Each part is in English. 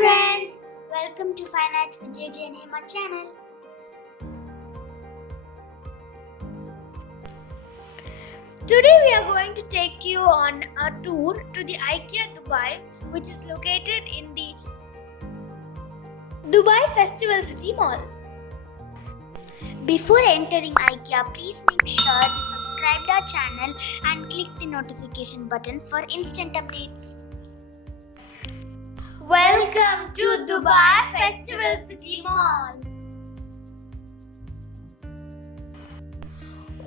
friends, welcome to Finance with JJ and Hema channel. Today we are going to take you on a tour to the IKEA Dubai, which is located in the Dubaifestivalcitymall. Before entering IKEA, please make sure to subscribe to our channel and click the notification button for instant updates. Welcome to Dubai Festival City Mall.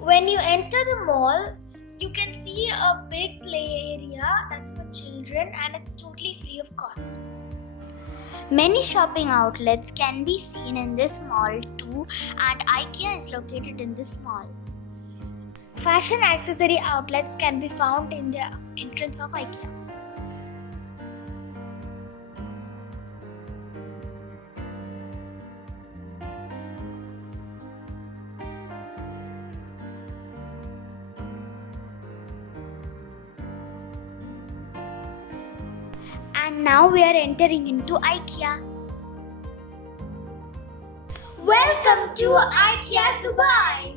When you enter the mall, you can see a big play area that's for children and it's totally free of cost. Many shopping outlets can be seen in this mall too, and IKEA is located in this mall. Fashion accessory outlets can be found in the entrance of IKEA. And now we are entering into IKEA. Welcome to IKEA Dubai.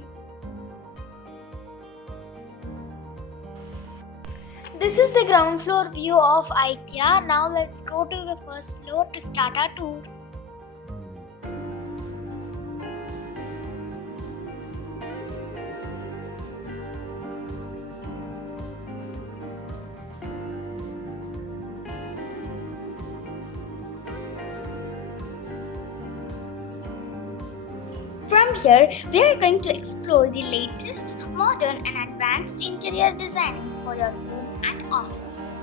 This is the ground floor view of IKEA. Now let's go to the first floor to start our tour. From here, we are going to explore the latest, modern and advanced interior designs for your home and office.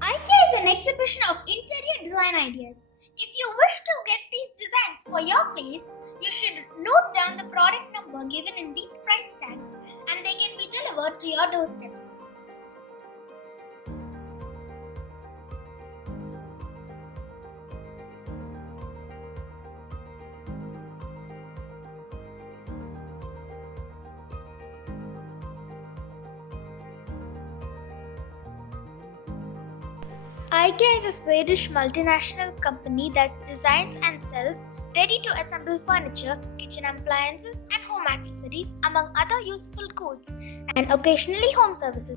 IKEA is an exhibition of interior design ideas. If you wish to get these designs for your place, you should note down the product number given in these price tags and they can be delivered to your doorstep. IKEA is a Swedish multinational company that designs and sells ready-to-assemble furniture, kitchen appliances and home accessories among other useful goods and occasionally home services.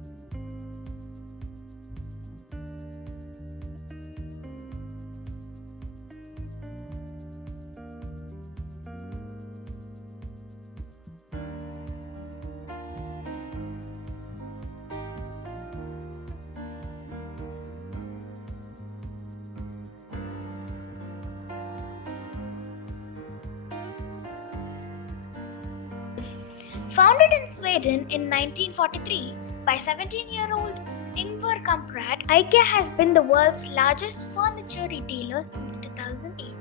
Founded in Sweden in 1943 by 17-year-old Ingvar Kamprad, IKEA has been the world's largest furniture retailer since 2008.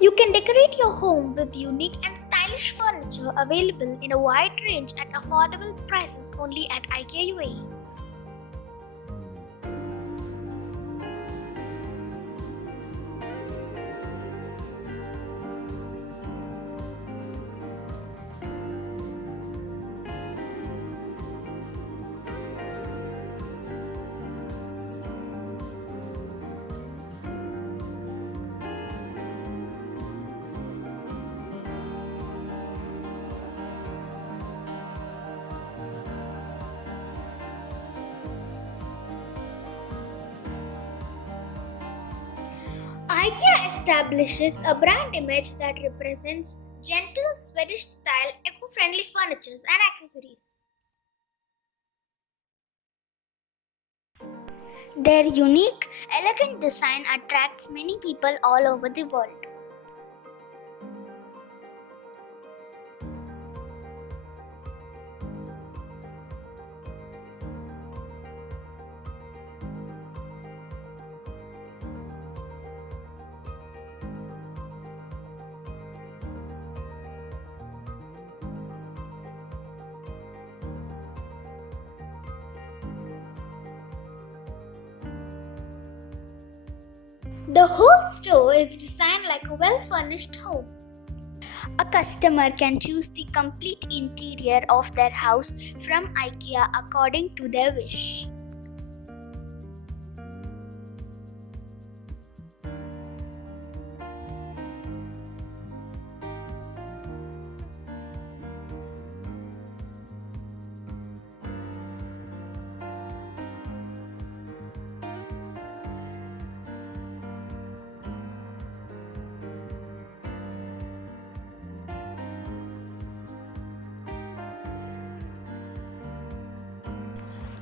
You can decorate your home with unique and stylish furniture available in a wide range at affordable prices only at IKEA UAE. IKEA establishes a brand image that represents gentle Swedish-style eco-friendly furniture and accessories. Their unique, elegant design attracts many people all over the world. The whole store is designed like a well-furnished home. A customer can choose the complete interior of their house from IKEA according to their wish.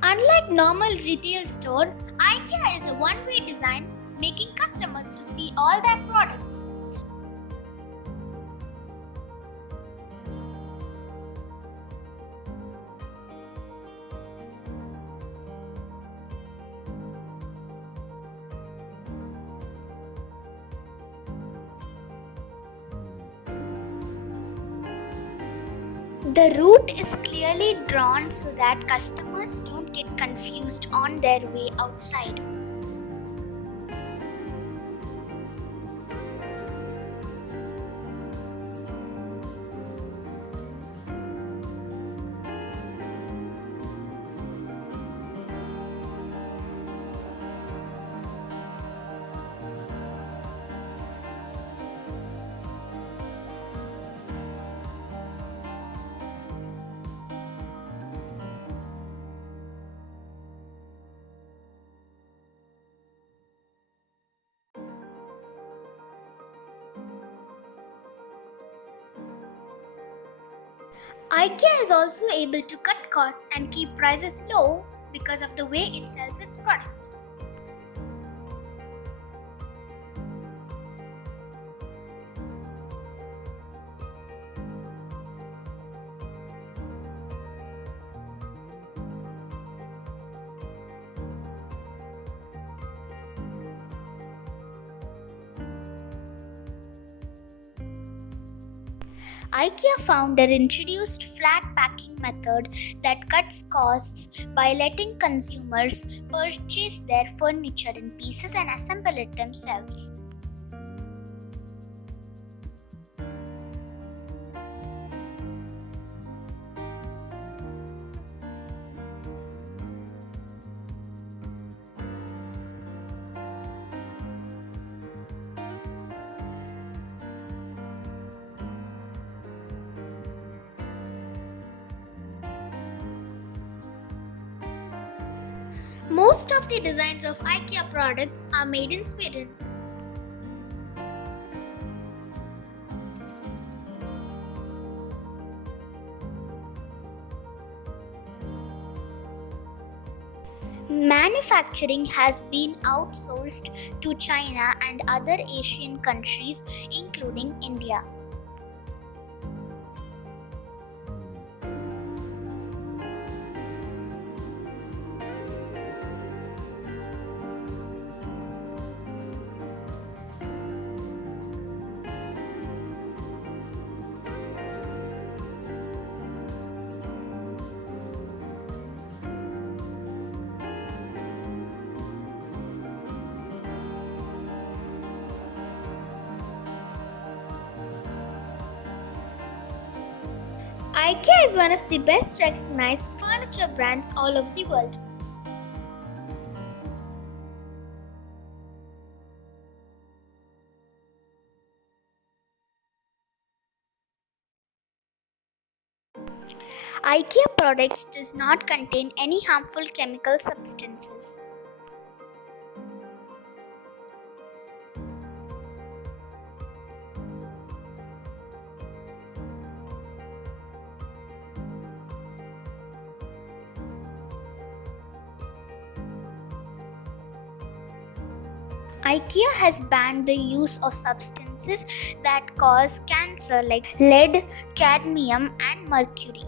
Unlike normal retail store, IKEA is a one-way design, making customers to see all their products. The route is clearly drawn so that customers don't get confused on their way outside. IKEA is also able to cut costs and keep prices low because of the way it sells its products. IKEA founder introduced flat packing method that cuts costs by letting consumers purchase their furniture in pieces and assemble it themselves. Most of the designs of IKEA products are made in Sweden. Manufacturing has been outsourced to China and other Asian countries, including India. IKEA is one of the best recognized furniture brands all over the world. IKEA products does not contain any harmful chemical substances. IKEA has banned the use of substances that cause cancer like lead, cadmium, and mercury.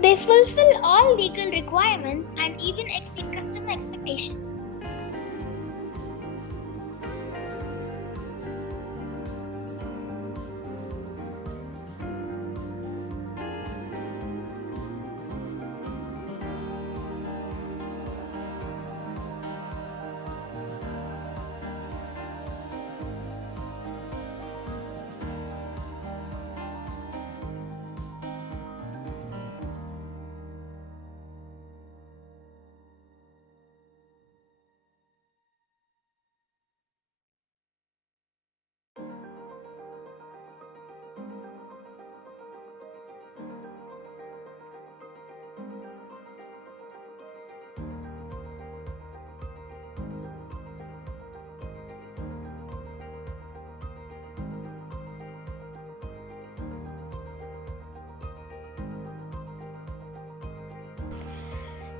They fulfill all legal requirements and even exceed customer expectations.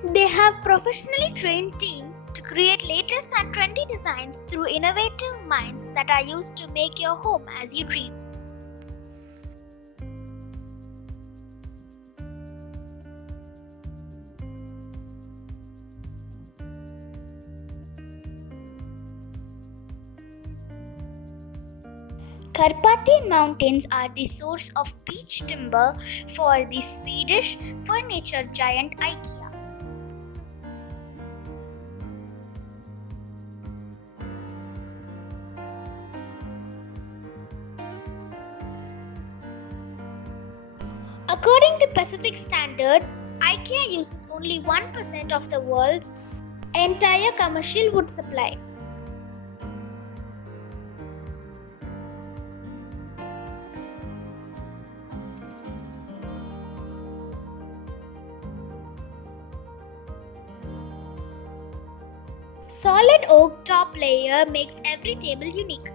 They have professionally trained team to create latest and trendy designs through innovative minds that are used to make your home as you dream. Carpathian Mountains are the source of beech timber for the Swedish furniture giant IKEA. According to Pacific Standard, IKEA uses only 1% of the world's entire commercial wood supply. Solid oak top layer makes every table unique.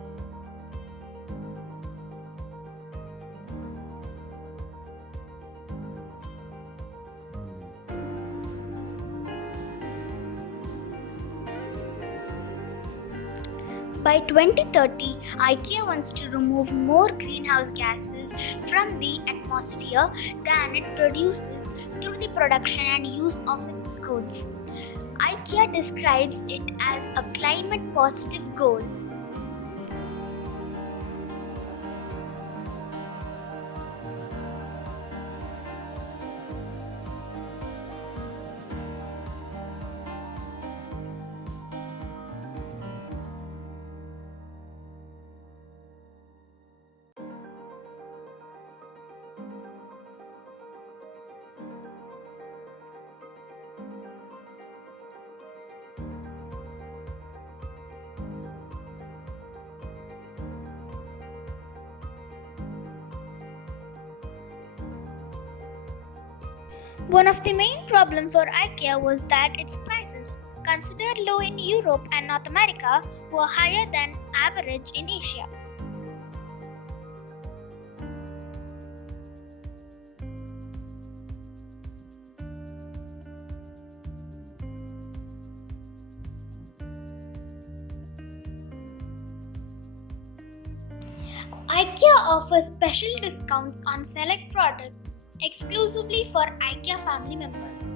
By 2030, IKEA wants to remove more greenhouse gases from the atmosphere than it produces through the production and use of its goods. IKEA describes it as a climate positive goal. One of the main problems for IKEA was that its prices, considered low in Europe and North America, were higher than average in Asia. IKEA offers special discounts on select products exclusively for IKEA family members.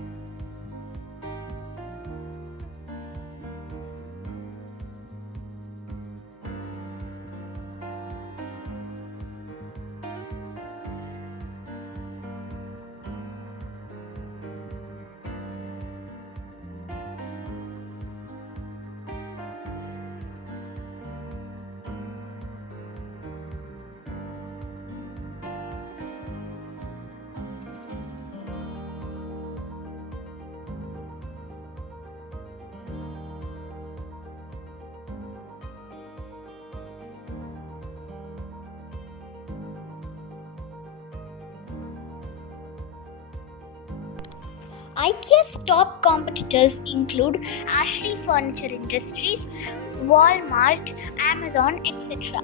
IKEA's top competitors include Ashley Furniture Industries, Walmart, Amazon, etc.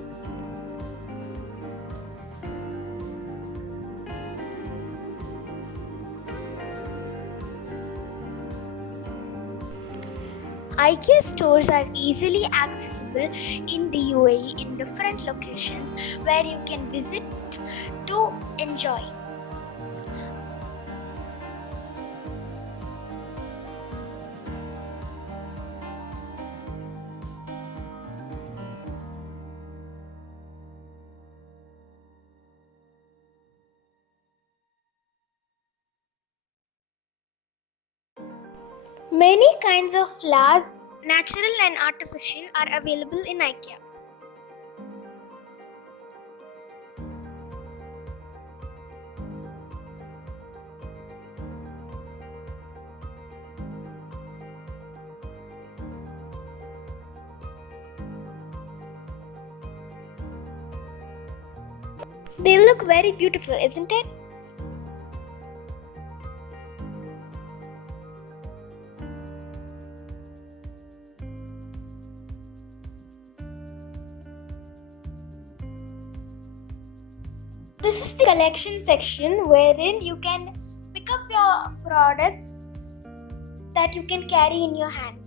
IKEA stores are easily accessible in the UAE in different locations where you can visit to enjoy. Many kinds of flowers, natural and artificial, are available in IKEA. They look very beautiful, isn't it? This is the collection section wherein you can pick up your products that you can carry in your hand.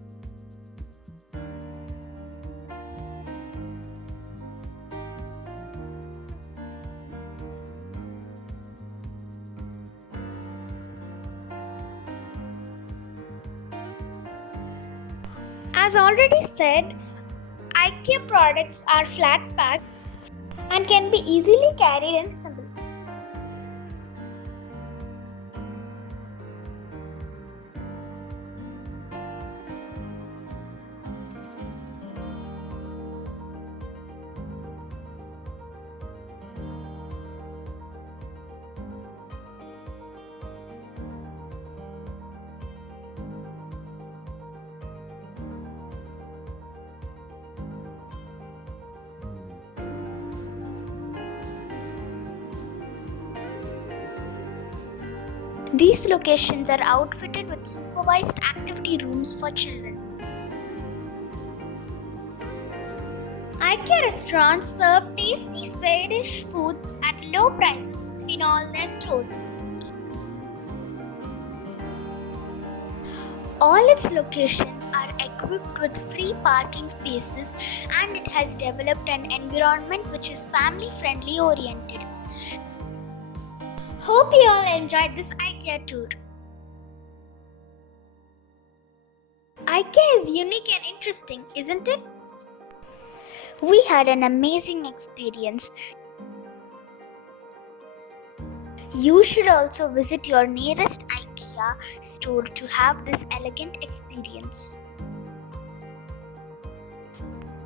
As already said, IKEA products are flat packed and can be easily carried and assembled. These locations are outfitted with supervised activity rooms for children. IKEA restaurants serve tasty Swedish foods at low prices in all their stores. All its locations are equipped with free parking spaces, and it has developed an environment which is family-friendly oriented. Hope you all enjoyed this IKEA tour. IKEA is unique and interesting, isn't it? We had an amazing experience. You should also visit your nearest IKEA store to have this elegant experience.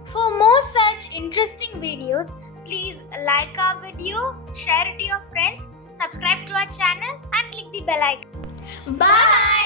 For more such interesting videos, please like our video, share it to your friends, subscribe to our channel and click the bell icon. Bye!